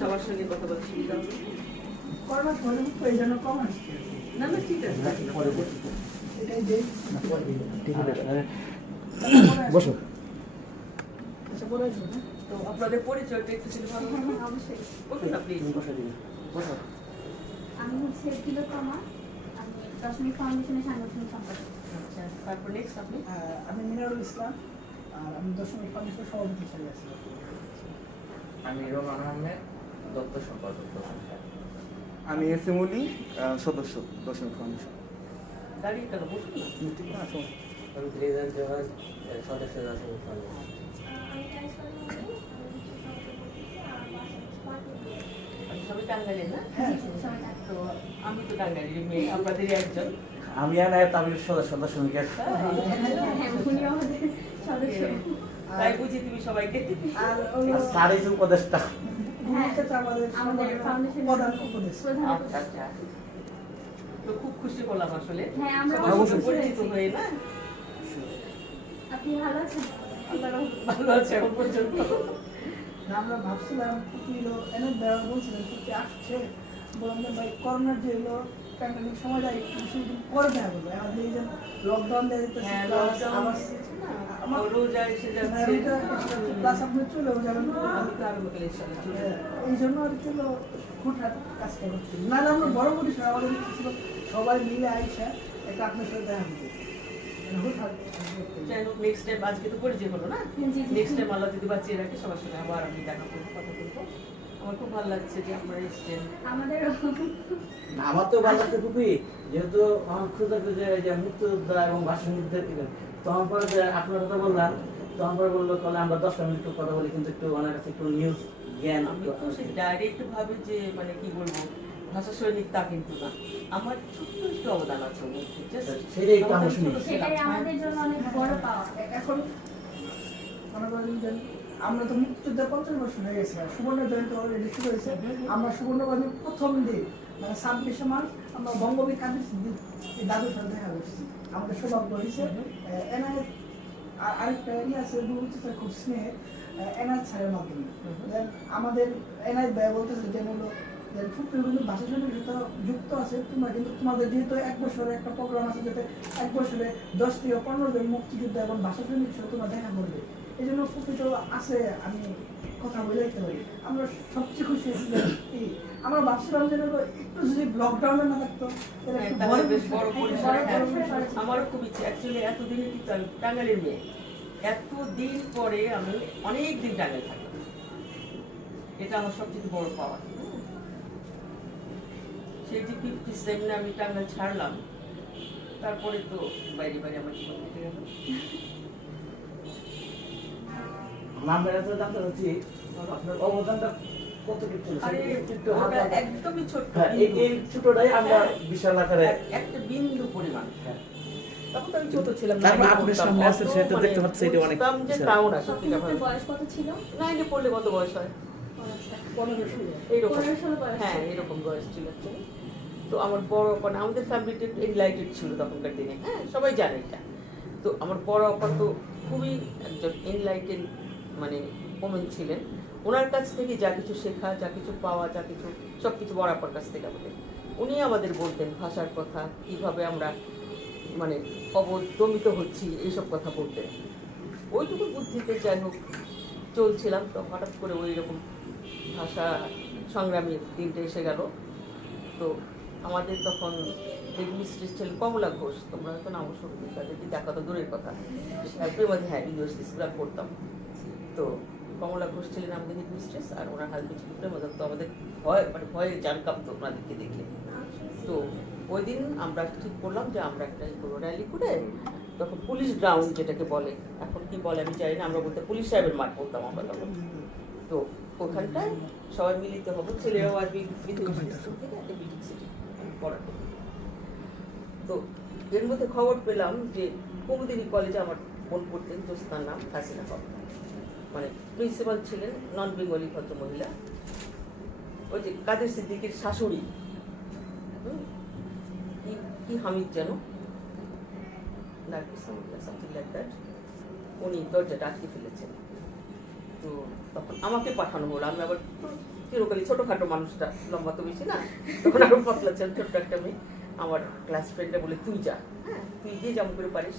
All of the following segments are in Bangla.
সবার সঙ্গে কথা বলছি বসো। তো আপনাদের পরিচয়টা একটু ছিল ভালো অবশ্যই। বলুন না প্লিজ। আমি হচ্ছে তিলোত্তমা, আমি দশমিক ফাউন্ডেশনের সাংগঠনিক সম্পাদক। আচ্ছা, তারপর নেক্সট আপনি? আমি মিনারুল ইসলাম, আর আমি দশমিক ফাউন্ডেশনের সভাপতি হিসেবে আছি। আমি রোমান আহমেদ, দপ্তর সম্পাদক। আমি এস এম অলি, সদস্য দশমিক ফাউন্ডেশন। দাঁড়িয়ে কেন বসুন না। আমি রিজান জওয়াজ, সদস্য দশমিক ফাউন্ডেশন। সবাই টাঙ্গাইলের না? হ্যাঁ। তো আমি তো টাঙ্গাইলের মেয়ে, আপনাদেরই একজন। আমি এনায়েত আমির সদস্য দশমিকের। হ্যাঁ, উনি আমাদের সদস্য। তাই বুঝি তুমি সবাইকে। আর সারি উপদেষ্টা। আমাদের ফাউন্ডেশনের প্রধান উপদেষ্টা। আচ্ছা আচ্ছা, তো খুব খুশি হলাম আসলে হ্যাঁ, আমরা সবার সাথে পরিচিত হয়ে না। আপনি ভালো আছেন? আল্লাহ ভালো আছে এখন পর্যন্ত। আমরা ভাবছিলাম এনে দেওয়া বলছিলেন আসছে, বললাম যে ভাই করোনার যে হলো প্যান্ডেমিক সময়টা কিছুদিন পরে দেখা করবো। আমাদের এই যে লকডাউন দেওয়া যেতেছে, হ্যাঁ, লকডাউন আমার রোজা এসে যাচ্ছে। প্লাস আপনি চলেও যাবেন। আমি তো আরো লোকাল ইনশাআল্লাহ চলে যাবো। এই জন্য আর কি হলো হুটহাট কাজটা করছি। নাহলে আমরা বড় পরিসর আমাদের ইচ্ছে ছিল সবাই মিলে আইসা একটা আপনার সাথে দেখা করতে। হুটহাট যাই হোক, নেক্সট টাইম আজকে তো পরিচয় হলো না, জি, জি। নেক্সট টাইম আল্লাহ যদি বাঁচিয়ে রাখে সবার সঙ্গে আবার আমি দেখা করবো, কথা বলবো। আমার খুব ভালো লাগছে যে আপনারা এসছেন। আমাদের আমার তো ভালো লাগছে খুবই, যেহেতু আমার খুঁজে খুঁজে যে মুক্তিযোদ্ধা এবং ভাষণবিদদের তখন পরে যে আপনার কথা বললাম, তখন পরে বললো তাহলে আমরা 10 মিনিট একটু কথা বলি, কিন্তু একটু ওনার কাছে একটু নিউজ জ্ঞান। আমি তো সেই ডাইরেক্ট ভাবে যে মানে কি বলবো ভাষা সৈনিক তা কিন্তু না, আমার ছোট্ট একটু অবদান আছে ওর মধ্যে। Just সেটাই একটু আমরা আমাদের শুনি। ছোট সেটাই ছিলাম। আমাদের জন্য অনেক বড় পাওয়া। এখন মনে করেন যে আমরা তো মুক্তিযুদ্ধের 50 বছর হয়ে গেছে, সুবর্ণ জয়ন্তী অলরেডি শুরু হয়েছে। আমরা সুবর্ণবাদীর প্রথম দিন মানে 26শে মার্চ আমরা বঙ্গবীর কাদের সিদ্দিক দাদুর সাথে দেখা করছি। আমাদের সৌভাগ্য হয়েছে। এনায়েত আরেকটা ইয়ে আছে, দুর্নীতির খুব স্নেহ এনায়েত স্যারের মাধ্যমে। Then আমাদের এনায়েত ভাই বলতেছে যে হলো যে ফুটবল কিন্তু ভাষা সঙ্গে যুক্ত আছে, তোমরা কিন্তু তোমাদের যেহেতু 1 বছরের একটা প্রোগ্রাম আছে, যাতে 1 বছরে 10 থেকে 15 জন মুক্তিযুদ্ধ এবং ভাষা সৈনিক সাথে তোমরা দেখা করবে। এই জন্য ফুটবল আছে, আমি কথা বলে দিতে পারি। আমরা সবচেয়ে খুশি হয়েছি যে আমরা ভাবছিলাম যে হলো একটু যদি লকডাউনে না থাকতো তাহলে হ্যাঁ, একটু তাহলে বড় বেশ বড় পরিসরে। হ্যাঁ, পরিসরে। আমারও খুব ইচ্ছে, অ্যাকচুয়ালি এতদিনে কিন্তু আমি টাঙ্গাইলের মেয়ে, এতদিন পরে আমি অনেক দিন টাঙ্গাইল থাকি, এটা আমার সবচেয়ে বড় পাওয়া। সেই যে 57 আমি টাঙ্গাইল ছাড়লাম, তারপরে তো বাইরে বাইরে আমার জীবন কেটে গেল। নামের কাছে জানতে চাচ্ছি আপনার অবদানটা কত কিছু ছিল? আরে একটু ওটা হালকা- একদমই ছোট্ট হ্যাঁ, বিন্দু। এই ছোটটাই আমরা হ্যাঁ, বিশাল আকারে। একটা বিন্দু পরিমাণ। হ্যাঁ। তখন তো আমি ছোট ছিলাম। তারপর নাইনে আপনার পড়তাম। সামনে আছে, অত সেটা মানে দেখতে পাচ্ছি, এটা অনেক বুঝতাম যে বিশাল। তাও না, তখন সত্যিকার আপনার ভাবে। বয়স কত ছিল? নাইনে পড়লে কত বয়স হয়? 15 এইরকম। 15-16 বয়স। হ্যাঁ, এরকম বয়স ছিল actually। তো আমার বড় মানে আমাদের ফ্যামিলিতে একটু এনলাইটেড ছিল তখনকার দিনে, হ্যাঁ সবাই জানে এটা। তো আমার বড় আপা তো খুবই একজন এনলাইটেড মানে ওমেন ছিলেন। ওনার কাছ থেকে যা কিছু শেখা, যা কিছু পাওয়া, যা কিছু সব কিছু বড় আপার কাছ থেকে আমাদের। উনি আমাদের বলতেন ভাষার কথা, কিভাবে আমরা মানে অবদমিত হচ্ছি, এইসব কথা বলতেন। ওইটুকু বুদ্ধিতে যাই হোক চলছিলাম, তো হঠাৎ করে ওই রকম ভাষা সংগ্রামের দিনটা এসে গেল। তো আমাদের তখন হেডমিস্ট্রেস ছিলেন কমলা ঘোষ, তোমরা হয়তো নাম শুনবে, তাদেরকে দেখা তো দূরের কথা, প্রেমাদি হ্যাঁ ইউনিভার্সিটি স্কুল পড়তাম। তো কমলা ঘোষ ছিলেন আমাদের হেডমিস্ট্রেস, আর ওনার হাজবেন্ড ছিল প্রেমদত্ত। আমাদের ভয়ে জান কাঁপতো ওনাদেরকে দেখলে। তো ওই দিন আমরা ঠিক করলাম যে আমরা একটা র্যালি করে, তখন পুলিশ গ্রাউন্ড যেটাকে বলে, এখন কি বলে আমি জানি না, আমরা বলতে পুলিশ সাহেবের মাঠ বলতাম আমরা তখন। তো ওখানটায় সবাই মিলিত হবো, ছেলেরাও আসবে পড়াতে। তো এর মধ্যে খবর পেলাম যে কুমুদিনী কলেজে আমার বোন পড়তেন, জ্যোৎস্নার নাম হাসিনা হক, মানে প্রিন্সিপাল ছিলেন নন বেঙ্গলি ভদ্র মহিলা, ওই যে কাদের সিদ্দিকীর শাশুড়ি, কি হামিদ যেন, সামথিং লাইক দ্যাট, উনি দরজাটা আটকে ফেলেছেন। তো তখন আমাকে পাঠানো হলো, আমি আবার চিরকালই ছোটোখাটো মানুষটা, লম্বা তো বেশি না, তখন আরো পাতলা ছিল, ছোট্ট একটা মেয়ে। আমার ক্লাস ফ্রেন্ডরা বলে তুই যা, হ্যাঁ তুই গিয়ে যেমন করে পারিস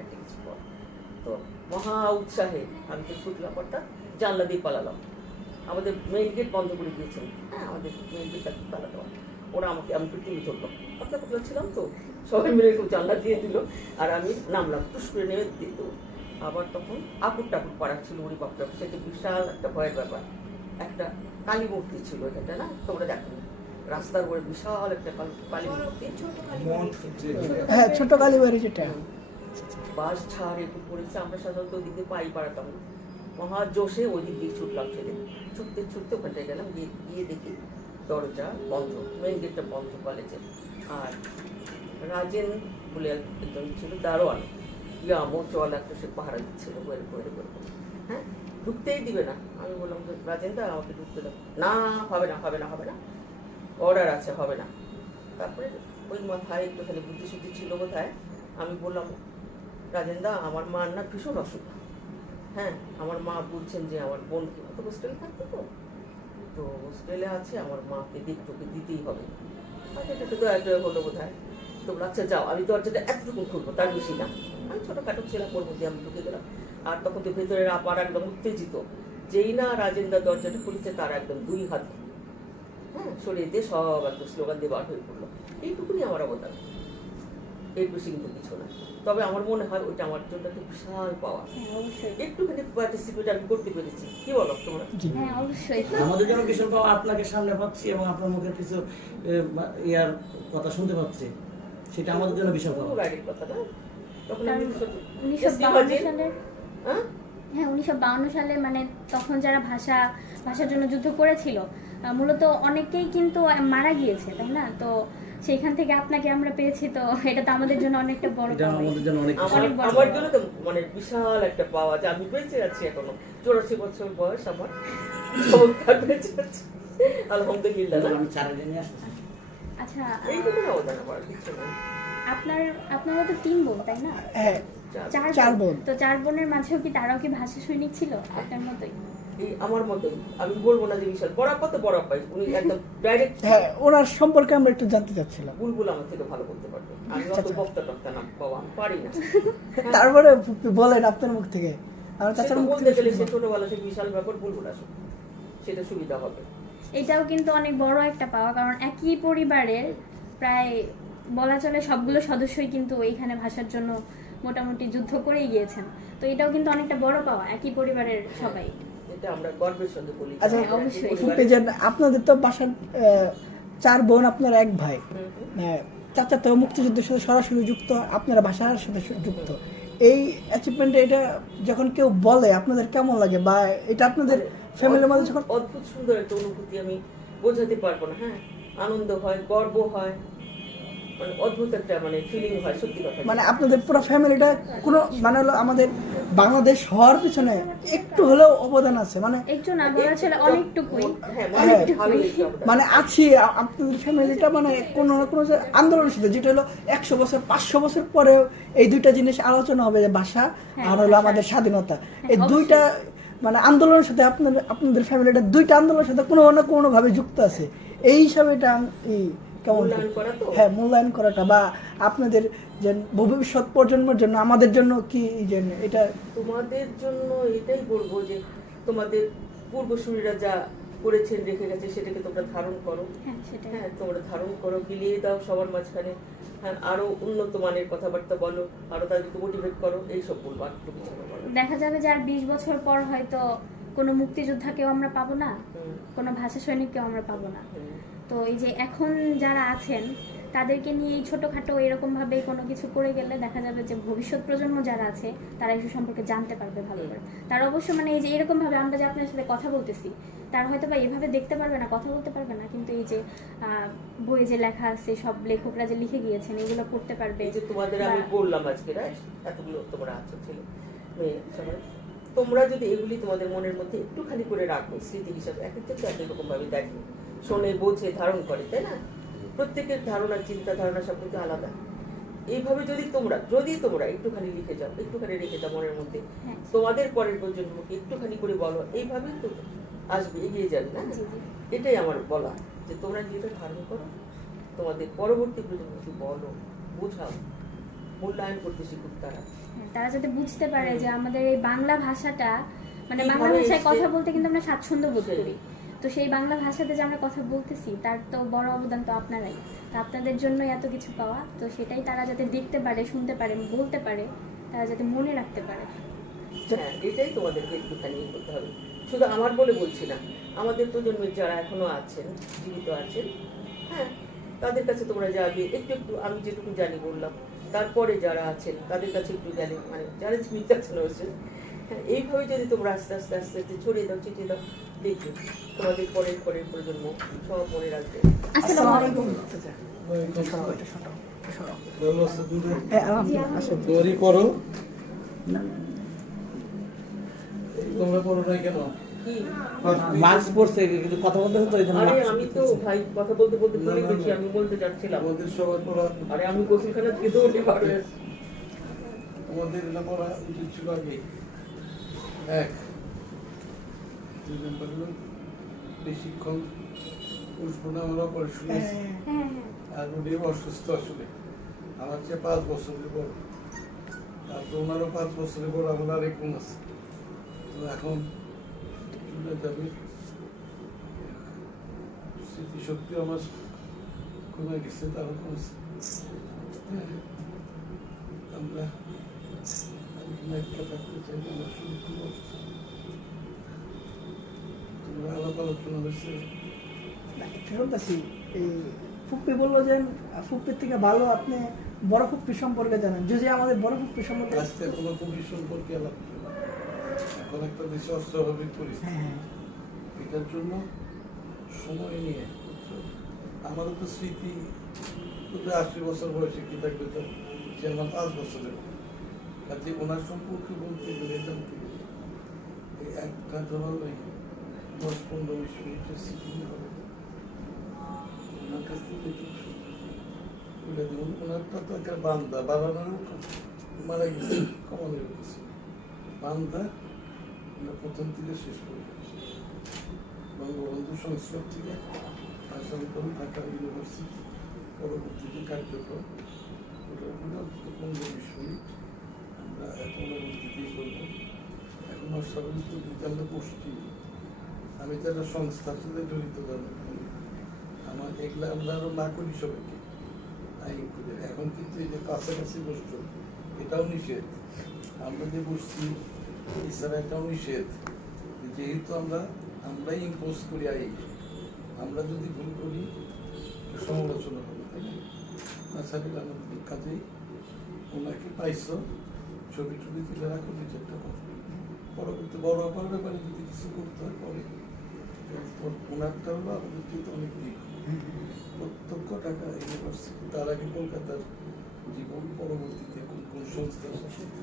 একটা কিছু কর। তো মহা উৎসাহে আমি তো ছুটলাম, অর্থাৎ জানলা দিয়ে পালালাম। আমাদের মেইন গেট বন্ধ করে দিয়েছেন, হ্যাঁ আমাদের মেইন গেটটা তালা দেওয়া। ওরা আমাকে, আমি একটু তুলে ধরলাম, পাতলা পাতলা ছিলাম তো, সবাই মিলে একটু জানলা দিয়ে দিল, আর আমি নামলাম, টুস করে নেমে দিত। আবার তখন আকুট টাকুট পাড়া ছিল, উড়ি বাপটা, সেটা বিশাল একটা ভয়ের ব্যাপার। একটা কালী মূর্তি ছিল এটা না, তোমরা দেখো রাস্তার উপরে বিশাল একটা কালী মূর্তি, হ্যাঁ ছোট কালীবাড়ি যেটা, বাস ছাড় একটু পড়েছে। আমরা সাধারণত ওদিকে পাই পাড়াতাম না, মহা জোশে ওই দিক দিয়ে ছুটলাম, ছেলে ছুটতে ছুটতে ওখানটায় গেলাম, গিয়ে দেখি দরজা বন্ধ, মেইন গেটটা বন্ধ কলেজের। আর রাজেন বলে একজন ছিল দারোয়ান, ইয়া মোচওয়ালা একটা, সে পাহারা দিচ্ছিল বয়ে বয়ে বয়ে, হ্যাঁ ঢুকতেই দিবে না। আমি বললাম যে রাজেন দা আমাকে ঢুকতে দাও, না হবে না হবে না হবে না, অর্ডার আছে হবে না। তারপরে ওই মাথায় একটুখানি বুদ্ধিশুদ্ধি ছিল বোধহয়, আমি বললাম রাজেন দা আমার মার না ভীষণ অসুখ, হ্যাঁ আমার মা বলছেন যে আমার বোনকে, তো হোস্টেলে থাকতো, তো হোস্টেলে আছে, আমার মাকে তোকে দিতেই হবে। আচ্ছা এটা তো একটা হলো বোধ হয়। তো আচ্ছা যাও, আমি দরজাটা এতটুকু খুলবো, তার বেশি না। আমি ছোটোখাটো ছেলে করবো দিয়ে আমি ঢুকে গেলাম। আর তখন তো ভেতরের আপার একদম উত্তেজিত, যেই না রাজেন্দা দরজাটা খুলেছে তার একদম দুই হাতে, হ্যাঁ সরিয়ে দিয়ে সব একদম স্লোগান দিয়ে বার হয়ে পড়লো। এইটুকুনি আমার অবদান, এর বেশি কিন্তু কিছু না। তবে আমার মনে হয় ওইটা আমার জন্য একটা বিশাল পাওয়া, একটুখানি পার্টিসিপেট আমি করতে পেরেছি। কি বলো তোমরা? হ্যাঁ অবশ্যই। আমাদের জন্য বিশাল পাওয়া, আপনাকে সামনে পাচ্ছি এবং আপনার মুখের কিছু ইয়ার কথা শুনতে পাচ্ছি, সেটা আমাদের জন্য বিশাল পাওয়া। আগের কথা না, তখন আমি 1952 সালে, হ্যাঁ 1952 সালে মানে তখন যারা ভাষার জন্য যুদ্ধ করেছিল মূলত অনেকেই কিন্তু মারা গিয়েছে, তাই না? তো সেইখান থেকে আপনাকে আমরা পেয়েছি, তো এটা তো আমাদের জন্য অনেকটা বড় পাওয়া। আমাদের জন্য অনেক আমার জন্য তো মানে বিশাল একটা পাওয়া, যে আমি বেঁচে আছি এখনো, 84 বছর বয়স আমার, চমৎকার বেঁচে আছি আলহামদুলিল্লাহ। আমি চারিদিন নিয়ে আসছি। আচ্ছা এইটুকু অবদান আমার কিছু নেই। আপনারা তো 3 বোন, তাই না? হ্যাঁ 4 বোন। তো 4 বোনের মাঝেও কি তারাও কি ভাষা সৈনিক ছিল আপনার মতোই? এই আমার মতোই, আমি বলবো না যে বিশাল বড় কত বড় পাই, উনি একদম ডাইরেক্ট। হ্যাঁ ওনার সম্পর্কে আমরা একটু জানতে চাচ্ছিলাম। বুলবুল আমার থেকে ভালো বলতে পারবে, আমি অত বক্তা টক্তা না বাবা, আমি পারি না। তারপরে বলেন আপনার মুখ থেকে, আমার চাচার মুখ বলতে থেকে গেলে সে ছোটবেলা থেকে বিশাল ব্যাপার, বুলবুল আসুক সেটা সুবিধা হবে। এটাও কিন্তু অনেক বড় একটা পাওয়া, কারণ একই পরিবারের প্রায় বলা চলে সবগুলো সদস্যই কিন্তু এইখানে ভাষার জন্য মোটামুটি যুদ্ধ করেই গিয়েছেন। তো এটাও কিন্তু অনেকটা বড় পাওয়া, একই পরিবারের সবাই। এটা আমরা গর্বের সঙ্গে বলি। আচ্ছা অবশ্যই। আপনাদের তো বাসার 4 বোন, আপনার 1 ভাই, চাচা তো মুক্তিযুদ্ধের সাথে সরাসরি যুক্ত, আপনারা ভাষার সাথে যুক্ত। এই অ্যাচিভমেন্টে এটা যখন কেউ বলে আপনাদের কেমন লাগে, বা এটা আপনাদের ফ্যামিলির মধ্যে যখন অদ্ভুত সুন্দর একটা অনুভূতি, আমি বোঝাতে পারবো না। হ্যাঁ আনন্দ হয়, গর্ব হয়, মানে অদ্ভুত একটা মানে ফিলিং হয়, সত্যি কথা। মানে আপনাদের পুরো ফ্যামিলিটা কোনো মানে হলো আমাদের বাংলাদেশ হওয়ার পিছনে একটু হলেও অবদান আছে, মানে একটু না বলা চলে অনেকটুকুই, মানে আছি আপনাদের ফ্যামিলিটা, মানে কোনো না কোনো আন্দোলনের সাথে, যেটা হলো 100 বছর 500 বছর পরে এই দুইটা জিনিস আলোচনা হবে, যে ভাষা আর হলো আমাদের স্বাধীনতা, এই দুইটা মানে আন্দোলনের সাথে আপনাদের ফ্যামিলিটা দুইটা আন্দোলনের সাথে কোনো না কোনো ভাবে যুক্ত আছে। এই হিসাবে এটা কেমন, হ্যাঁ মূল্যায়ন করাটা, বা আপনাদের যে ভবিষ্যৎ প্রজন্মের জন্য আমাদের জন্য কি যে এটা তোমাদের জন্য এটাই বলবো যে তোমাদের পূর্বসূরীরা যা করেছেন রেখে গেছে সেটাকে তোমরা ধারণ করো। হ্যাঁ সেটাই। হ্যাঁ, তোমরা ধারণ করো, বিলিয়ে দাও সবার মাঝখানে। হ্যাঁ, আরো উন্নত মানের কথাবার্তা বলো, আরো তাদেরকে মোটিভেট করো, এইসব বলবো, আর একটু কিছু বলো। দেখা যাবে যে আর 20 বছর পর হয়তো কোনো মুক্তিযোদ্ধাকেও আমরা পাবো না, হুম, কোনো ভাষা সৈনিককেও আমরা পাবো না। হুম। তো এই যে এখন যারা আছেন তাদেরকে নিয়ে এই ছোটোখাটো এরকমভাবে কোনো কিছু করে গেলে দেখা যাবে যে ভবিষ্যৎ প্রজন্ম যারা আছে তারা এই সম্পর্কে জানতে পারবে ভালো করে। তারা অবশ্য মানে এই যে এরকমভাবে আমরা যে আপনার সাথে কথা বলতেছি, তারা হয়তো বা এভাবে দেখতে পারবে না, কথা বলতে পারবে না, কিন্তু এই যে বইয়ে যে লেখা আছে, সব লেখকরা যে লিখে গিয়েছেন এগুলো পড়তে পারবে। এই যে তোমাদের আমি বললাম আজকে এতগুলো তোমরা আছো ছেলে মেয়ে সবাই, তোমরা যদি এগুলি তোমাদের মনের মধ্যে একটুখানি করে রাখো স্মৃতি হিসাবে, এক একজন তো এক এক রকম ভাবে দেখে, শোনে, বোঝে, ধারণ করে, তাই না? প্রত্যেকের ধারণা, চিন্তা ধারণা সব কিন্তু আলাদা। এইভাবে যদি তোমরা একটুখানি লিখে যাও, একটুখানি রেখে যাও মনের মধ্যে, হ্যাঁ। তোমাদের পরের প্রজন্মকে একটুখানি করে বলো, এইভাবেই তো আসবে, এগিয়ে যাবে না? জি, জি। এটাই আমার বলা, যে তোমরা যেটা ধারণ করো তোমাদের পরবর্তী প্রজন্মকে বলো, বোঝাও, মূল্যায়ন করতে শিখুক তারা। হ্যাঁ, তারা যাতে বুঝতে পারে যে আমাদের এই বাংলা ভাষাটা মানে কিভাবে বাংলা ভাষায় এসছে। কথা বলতে কিন্তু আমরা স্বাচ্ছন্দ্য বোধ সেই। করি। তো সেই বাংলা ভাষাতে যে আমরা কথা বলতেছি তার তো বড় অবদান তো আপনারাই। তো আপনাদের জন্যই এত কিছু পাওয়া, তো সেটাই তারা যাতে দেখতে পারে, শুনতে পারে, বলতে পারে, তারা যাতে মনে রাখতে পারে। হ্যাঁ, এটাই তোমাদেরকে একটুখানি করতে হবে। শুধু আমার বলে বলছি না, আমাদের প্রজন্মের যারা এখনো আছেন, জীবিত আছেন, হ্যাঁ, তাদের কাছে তোমরা যাবে, একটু একটু আমি যেটুকু জানি বললাম, তারপরে যারা আছেন তাদের কাছে একটু জানি, মানে যারা জীবিত আছেন অবশ্যই, হ্যাঁ, এইভাবে যদি তোমরা আস্তে আস্তে আস্তে আস্তে ছড়িয়ে দাও, চিঠিয়ে দাও, দেখবে তোমাদের পরের প্রজন্ম সব মনে রাখবে। আসসালামু আলাইকুম। তৈরি করো, তোমরা করো না কেন? কি? মাস্ক পরছে কিন্তু কথা বলতে হতো এই জন্য আরে mask আমি তো পরতেছে। ভাই কথা বলতে বলতে না, ভুলে না, গেছি, না। আমি বলতে যাচ্ছিলাম। আমাদের সবার পড়া, আরে আমি গোসলখানা থেকে দৌড়ে বার হয়ে আসছি। আমাদের এটা পড়া উচিত ছিল আগে। এক, দুই নম্বর হলো বেশিক্ষণ উঠবো না, আমরা অপারেশন হয়েছি। হ্যাঁ হ্যাঁ। আর উনি অসুস্থ আসলে, আমার চেয়ে 5 বছরের বড়, তারপর ওনারও 5 বছরের বড়, আমার আরেক বোন আছে। তো এখন চলে যাবে, স্মৃতিশক্তি আমার কমে গেছে, তারও কমছে। হ্যাঁ, আমরা থাকতে চাই, আমরা শুরু করবো। তোমরা আলাপ আলোচনা হয়েছে, শুনতেছি এই ফুপ্পি বললো যে ফুপ্পির থেকে ভালো আপনি বড় ফুপ্পি সম্পর্কে জানেন, যদি আমাদের বড় ফুপ্পি সম্পর্কে আজকে কোনো খুবই সম্পর্কে আলাপ হলো না। এখন একটা দেশে অস্বাভাবিক পরিস্থিতি, হ্যাঁ এটার জন্য সময় নিয়ে, বুঝছো? আমারও তো স্মৃতি, 80 বছর বয়সে কি থাকবে, তো সে আমার 5 বছরের, কাজে ওনার সম্পর্কে বলতে গেলে, জানতে গেলে এই একটা ধরো ওই 10-15-20 মিনিটের স্মৃতি হবে। ওনার কাছ থেকে কিছু তুলে দেবেন। ওনারটা তো একটা বান্দা, বাবানারও মারা গেছে, কমানের গেছে বান্দা, আমরা প্রথম থেকে শেষ করে গেছি। বঙ্গবন্ধু সংস্কৃত থেকে আসানসোল, ঢাকা ইউনিভার্সিটি, পরবর্তীতে কার্যক্রম, ওটার উপরে অন্তত 15-20 মিনিট আমরা পরবর্তীতেই করবো। এখন অস্বাভাবিক পরিস্থিতি আমরা বসছি, আমি তো একটা সংস্থার সাথে জড়িত, আমার এগুলো আমরা আরো না করি সবাইকে আইন করে। এখন কিন্তু এই যে কাছাকাছি বসছো, এটাও নিষেধ। আমরা যে বসছি এছাড়া এটাও নিষেধ, যেহেতু আমরাই ইম্পোজ করি আইন, আমরা যদি ভুল করি সমালোচনা হবে, তাই না? তাছাড়া আমাদের কাজেই ওনাকে পাইছো, ছবি টবি তুলে রাখো, নিজেরটা কথা পরবর্তী বড় অপার ব্যাপারে যদি কিছু করতে হয় পরে, ওনারটা হলো আমাদের কিন্তু অনেক দিক প্রত্যক্ষ ঢাকা ইউনিভার্সিটি, তার আগে কলকাতার জীবন, পরবর্তীতে কোন কোন সংস্থার সাথে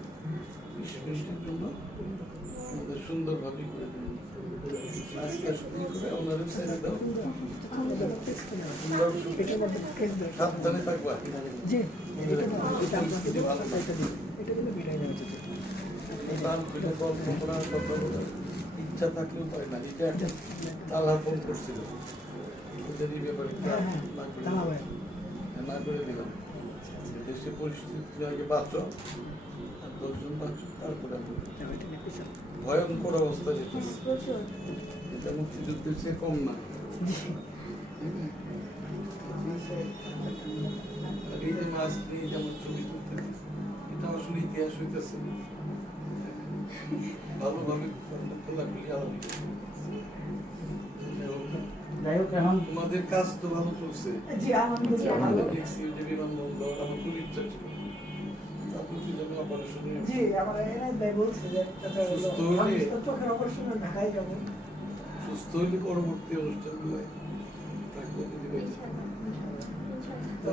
20 মিনিটের জন্য আমাদের সুন্দরভাবে করে দেবেন। আজকে শুধু করে ওনাদের ছেড়ে দাও, সাবধানে থাকবা। জি পরিস্থিতি ভালো না। তার ভিতরে গল্প করার কথা বলার ইচ্ছা থাকলেও পারে না, এটা আল্লাহ ফোন করছিল ওদের এই ব্যাপারে না করে দিলাম। দেশের পরিস্থিতি আগে বাঁচো, আর 10 জন বাঁচো, তারপরে ভয়ঙ্কর অবস্থা যেতেছে, প্রচুর। এটা মুক্তিযুদ্ধের চেয়ে কম না। আর এই যে মাছ নিয়ে যেমন ছবি তুলতে দিচ্ছে, এটা আসলে ইতিহাস হইতেছে ভালোভাবে খোলাখুলি আলাদা। যাই হোক এখন তোমাদের কাজ তো ভালো চলছে। জি আলহামদুলিল্লাহ ভালো। দেখছি যে বিমানবন্দর আমার খুব ইচ্ছা ছিল, তারপর তুই যখন অপারেশন জি আমার এনাই ভাই বলছে যে চাচা হলো সুস্থ হলে- আমি তো চোখের অপারেশনে ঢাকায় যাব। সুস্থ হইলে পরবর্তী অনুষ্ঠানগুলো থাকবে যদি বেঁচে থাকি। তো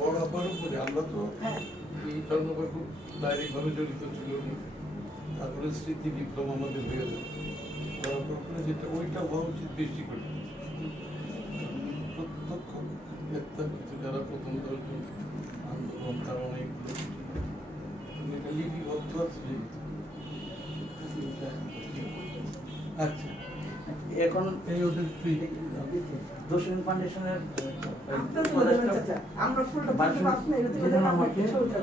বড় আপারও করে আমরা তো হ্যাঁ এই ধর্মবার খুব ডাইরেক্ট ভাবে জড়িত ছিল না, তারপরে স্মৃতি বিপ্লব আমাদের হয়ে গেল, তারপর করে যেটা ওইটা হওয়া উচিত বেশি করে প্রত্যক্ষ গ্রেপ্তার করতে যারা প্রথম দলজন আন্দোলন তার অনেকগুলো এটা লিপিবদ্ধ আছে যে আচ্ছা এখন এই ওদের ফ্রি দর্শন ফাউন্ডেশনের আপনার তো বলেন চাচা আমরা ফুলটা পাচ্ছি আপনি এটা থেকে দেন আমাকে ছবিটা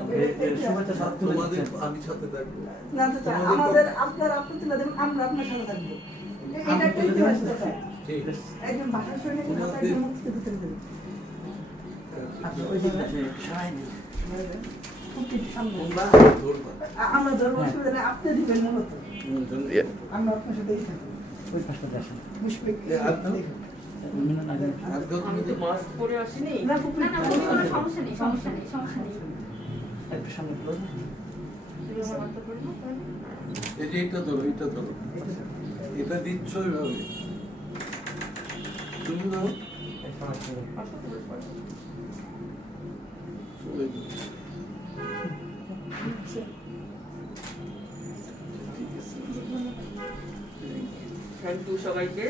শুভেচ্ছা সাথে তুলে তোমাদের দিচ্ছেন। আমি সাথে থাকবো। না চাচা আমাদের আপনার আপনি তুলে দেন আমরা আপনার সাথে থাকবো এটা একটা ইতিহাস চাচা ঠিক আছে। একজন ভাষা সৈনিক কথা একজন মুক্তিযুদ্ধ দেন আচ্ছা ওই দিকে সবাই নেই। খুব কিছু সামনে তোমরা ধরবা। আমরা ধর্ম অসুবিধা নেই আপনি দিবেন মূলত আমরা আপনার সাথেই থাকি ওই পাশটাতে আসেন। মুশফিক আর তো? মিলন আগে আজকাল আমি তুমি তো মাস্ক পরে আসিনি। না খুব না না তুমি কোনো সমস্যা নেই, সমস্যা নেই, সমস্যা নেই। একটু সামনে ক্লোজ। তুমি আমার মাস্কটা পরে নাও, তাহলে। এই যে এটা ধরো, এটা ধরো, এটা দিচ্ছ এইভাবে তুমি ধরো মাস্কটা পরে পারো। চলে যাও। ঠিক আছে। থ্যাংক ইউ সবাইকে।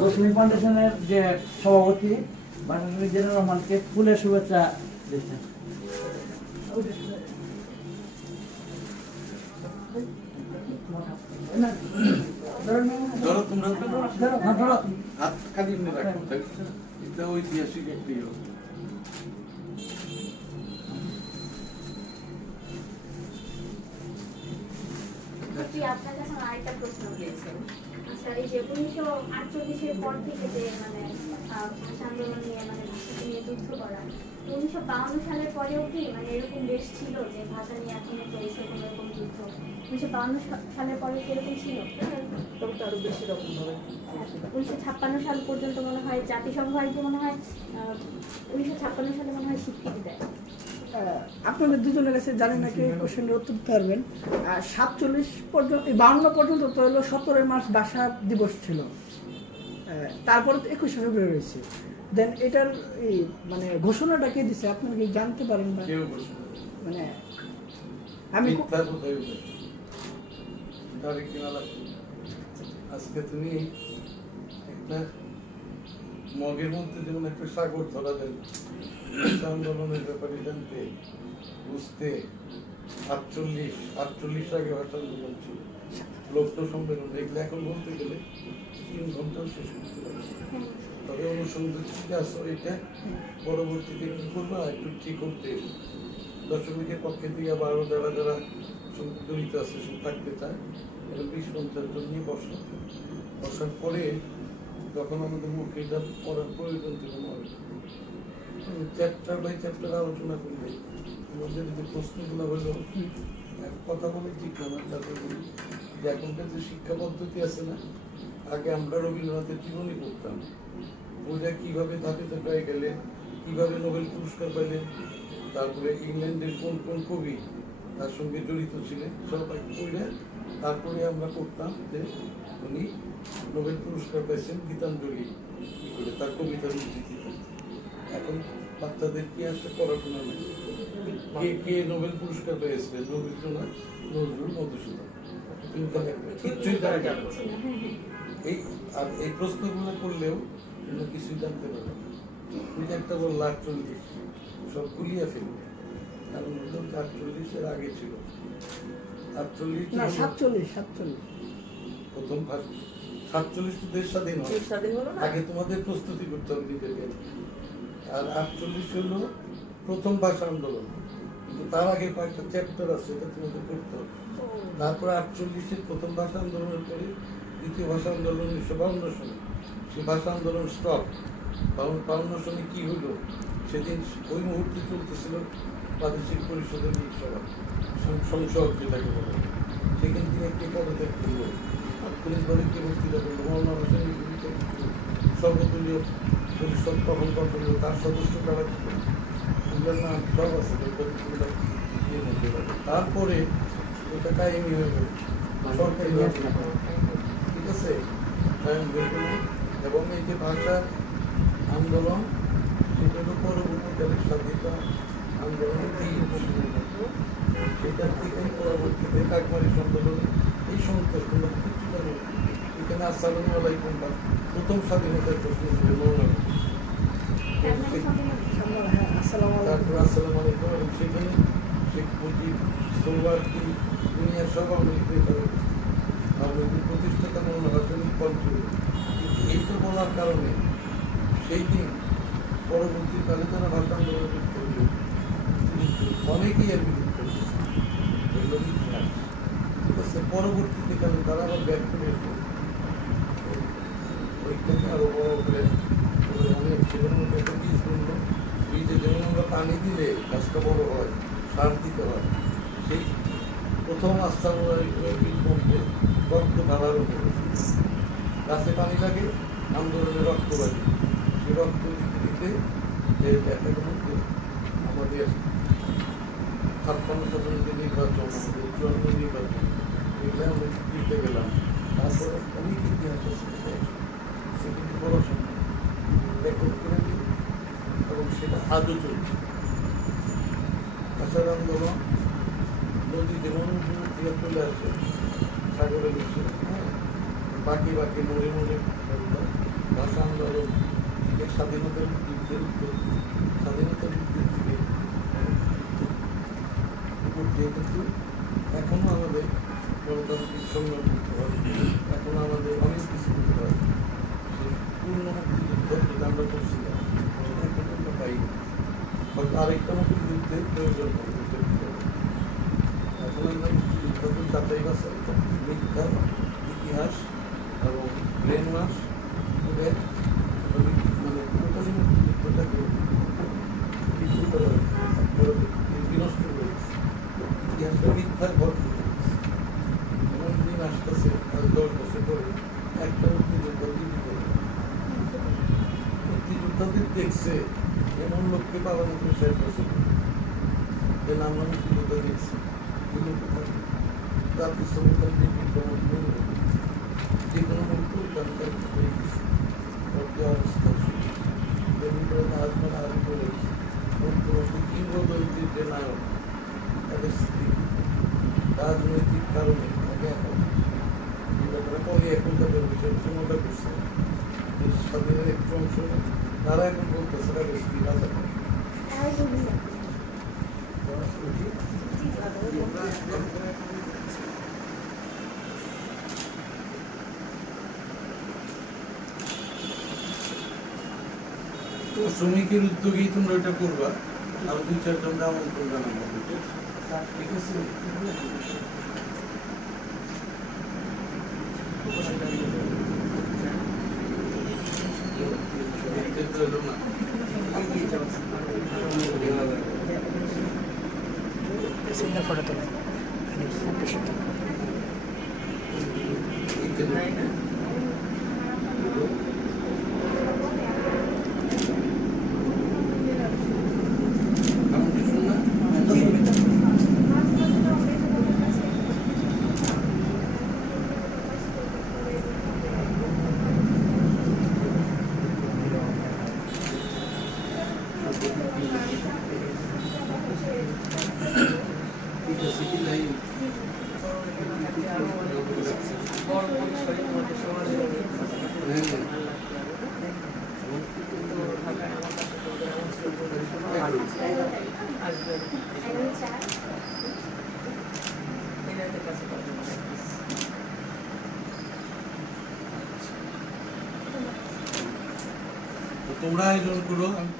দর্শন ফাউন্ডেশনের যে সভাপতি বাংলাদেশ জেনারেল রহমানকে ফুলের শুভেচ্ছা দিচ্ছেন। ধরো তোমরা হ্যাঁ, ধরো। হাত খালি এমনি রাখো, তাই তো? এটা ঐতিহাসিক একটি ইয়ে। সত্যি আপনার কাছে আমার আরেকটা প্রশ্ন রয়েছে। আচ্ছা এই যে 1948-এর পর থেকে যে মানে ভাষা আন্দোলন নিয়ে মানে ভাষাকে নিয়ে যুদ্ধ করা, 1952 সালের পরেও কি মানে এরকম দেশ ছিল যে ভাষা নিয়ে এখনো চলছে কোনো রকম যুদ্ধ? 1952 সালের পরে কি এরকম ছিল? তবে তো আরো বেশি রকম হবে। 1956 সাল পর্যন্ত মনে হয় জাতিসংঘ আর কি মনে হয় 1956 সালে মনে হয় স্বীকৃতি দেয়। আপনাদের দুজনের কাছে জানি নাকি কোশ্চেনের উত্তর দিতে পারবেন 47 পর্যন্ত 52 পর্যন্ত তো হলো 17 মার্চ ভাষা দিবস ছিল, তারপরে তো 21 ফেব্রুয়ারি হয়েছে। দেন এটার এই মানে ঘোষণাটা কে দিছে আপনারা কি জানতে পারেন বা কেউ বসে না। মানে আমি খুব- মিথ্যা কোথায় বলে? তারিখ কিনা লাগবে। আজকে তুমি একটা মগের মধ্যে যেমন একটা সাগর ধরা যায়, ভাষা আন্দোলনের ব্যাপারে জানতে বুঝতে 48 আগে ভাষা আন্দোলন ছিল, লোকত সম্মেলন, এগুলো এখন বলতে গেলে 3 ঘন্টাও শেষ করতে পারে। তবে অনুসন্ধান থেকে আসো, এটা পরবর্তীতে কি করবা একটু ঠিক করতে দর্শকের পক্ষে থেকে আবার আরো যারা যারা সঙ্গে জড়িত আছে সব থাকতে চায়, এবং 20-50 জন নিয়ে বসার পরে যখন আমাদের মুখে এটা পড়ার প্রয়োজন ছিল মনে চ্যাপ্টার বাই চ্যাপ্টার আলোচনা করলে আমাদের যে প্রশ্নগুলো হলো কথা বলে ঠিক না, তারপরে বলি যে এখনকার যে শিক্ষা পদ্ধতি আছে না, আগে আমরা রবীন্দ্রনাথের জীবনী পড়তাম, ওইটা কিভাবে ধাপে ধাপে গেলেন, কিভাবে নোবেল পুরস্কার পাইলেন, তারপরে ইংল্যান্ডের কোন কোন কবি তার সঙ্গে জড়িত ছিলেন, সব বইটা তারপরে আমরা পড়তাম যে উনি নোবেল পুরস্কার পাইছেন গীতাঞ্জলি কি করে তার কবিতার উদ্ধৃতি করতে। এখন বাচ্চাদের কি আসছে পড়াশোনা নেই, কে নোবেল পুরস্কার পেয়েছিলেন, রবীন্দ্রনাথ, নজরুল, মধুসূদন, কিচ্ছুই তারা জানে না। এই প্রশ্নগুলো করলেও তোমরা কিছুই জানতে পারবে না। এটা একটা বল 48 সব গুলিয়ে ফেলবে, কারণ 48-এর আগে ছিল 48 না 47 প্রথম 47 তো দেশ স্বাধীন হয়, দেশ স্বাধীন হলো না? আগে তোমাদের প্রস্তুতি করতে হবে নিজেকে। আর 48 হলো প্রথম ভাষা আন্দোলন, কিন্তু তার আগে কয়েকটা চ্যাপ্টার আছে এটা তোমাদের পড়তে হবে। তারপরে 48-এর প্রথম ভাষা আন্দোলনের পরে দ্বিতীয় ভাষা আন্দোলন 1952 সনে, সেই ভাষা আন্দোলন স্টপ। 52 সনে কি হলো সেদিন ওই মুহূর্তে চলতেছিল প্রাদেশিক পরিষদের সভা, সংসদ যেটাকে বলে, সেখান থেকে একটি পদত্যাগ করলো, তাৎক্ষণিকভাবে কে বক্তৃতা করলো, মৌলানা হোসেনের বিরুদ্ধে কিছু সর্বদলীয় পরিষদ তখন গঠন হলো, তার সদস্য কারা ছিল ওগুলোর নাম সব আছে, ইয়ের মধ্যে থাকে। তারপরে ওটা কায়েমি হয়ে গেল সরকারি ভাবে, ঠিক আছে, কায়েম হয়ে গেল। এবং এই যে ভাষা আন্দোলন সেটা হলো পরবর্তীকালে স্বাধীনতা আন্দোলনের দিন, সেটার থেকে পরবর্তীতে কাকমারি আন্দোলনে এই সন্তোষ এখানে আসসালামু আলাইকুম বা প্রথম স্বাধীনতার প্রশ্ন ছিল মৌলানা, তারপর আসসালামু আলাইকুম, এবং সেখানে শেখ মুজিব, সোহরাওয়ার্দী, দুনিয়ার সব আওয়ামী লীগ নেতারা আওয়ামী লীগের প্রতিষ্ঠাতা মৌলানা হোসেনের কণ্ঠ। কিন্তু এইটা বলার কারণে সেই দিন পরবর্তীকালে যারা ভাষা আন্দোলন করতে হলো অনেকেই এর বিরোধ করেছে, এগুলো ইতিহাস, ঠিক আছে। পরবর্তীতে কালে তারা আবার ব্যাক করে ওইটাকে আরো বড় করে অনেক সেখানে মধ্যে একটা বীজ বললো, বীজে যেমন আমরা পানি দিলে গাছটা বড় হয়, সার দিতে হয়, সেই প্রথম আস্থানুযায়ী বীজ মধ্যে রক্ত ঢালার উপরে গাছে পানি লাগে, আন্দোলনে রক্ত লাগে, সেই রক্ত দিতে দিতে দেখা গেল যে আমাদের 56 সালের নির্বাচন, আমাদের 54 নির্বাচন, এগুলো আমরা দিতে গেলাম। তারপরে অনেক ইতিহাস আছে, সে কিন্তু বড় সম্ভব রেকর্ড করে দিই, এবং সেটা আজও চলছে। ভাষার আন্দোলন নদী যেমন দিয়ে চলে আসে সাগরে মিশে, হ্যাঁ, বাকি বাকি মরে মরে ভাষা আন্দোলন থেকে স্বাধীনতার যুদ্ধের উৎপত্তি, স্বাধীনতার যুদ্ধের থেকে উপর দিয়ে কিন্তু এখনো আমাদের গণতান্ত্রিক সংগ্রাম করতে হয়, এখনো আমাদের অনেক কিছু করতে হয়। সেই পূর্ণ মুক্তিযুদ্ধ যেটা আমরা করছিলাম সেটা এখন আমরা পাইনি, হয়তো আরেকটা মুক্তিযুদ্ধের প্রয়োজন হবে। এখন আমরা মুক্তিযুদ্ধকে যাচাই বাছাই মিথ্যা ইতিহাস এবং ব্রেন ওয়াশ করে মানে টোটালি মুক্তিযুদ্ধটাকে বিনষ্ট করেছে, ইতিহাসটা মিথ্যার ভর্তি করেছে। এমন দিন আসতেছে আজ 10 বছর পরে একটা মুক্তিযোদ্ধা জীবিত মুক্তিযোদ্ধাদের দেখছে এমন লোককে পাওয়া যেত 60 বছর যে নাম মুক্তিযোদ্ধা দেখছে, এগুলো কোথায় জাতির সংবিধান যে কোনো মুহূর্তে তাদের হয়ে গেছে অবস্থা যেমনি করে আজমান আরো করেছে কিংবদন্তির যে নায়ক তাদের স্থিতি রাজনৈতিক কারণে তাকে এখন পরে এখন তাদের বিষয়ে ক্ষমতা করছে, স্বাধীনের একটু অংশ তারা এখন বলতেছে তাদের স্ত্রী রাজা। তো শ্রমিকের উদ্যোগেই তোমরা এটা করবা, আরো 2-4 জনকে আমন্ত্রণ জানাবো, ঠিক আছে? ফটো তোলা তোমরা আয়োজন করো, আমি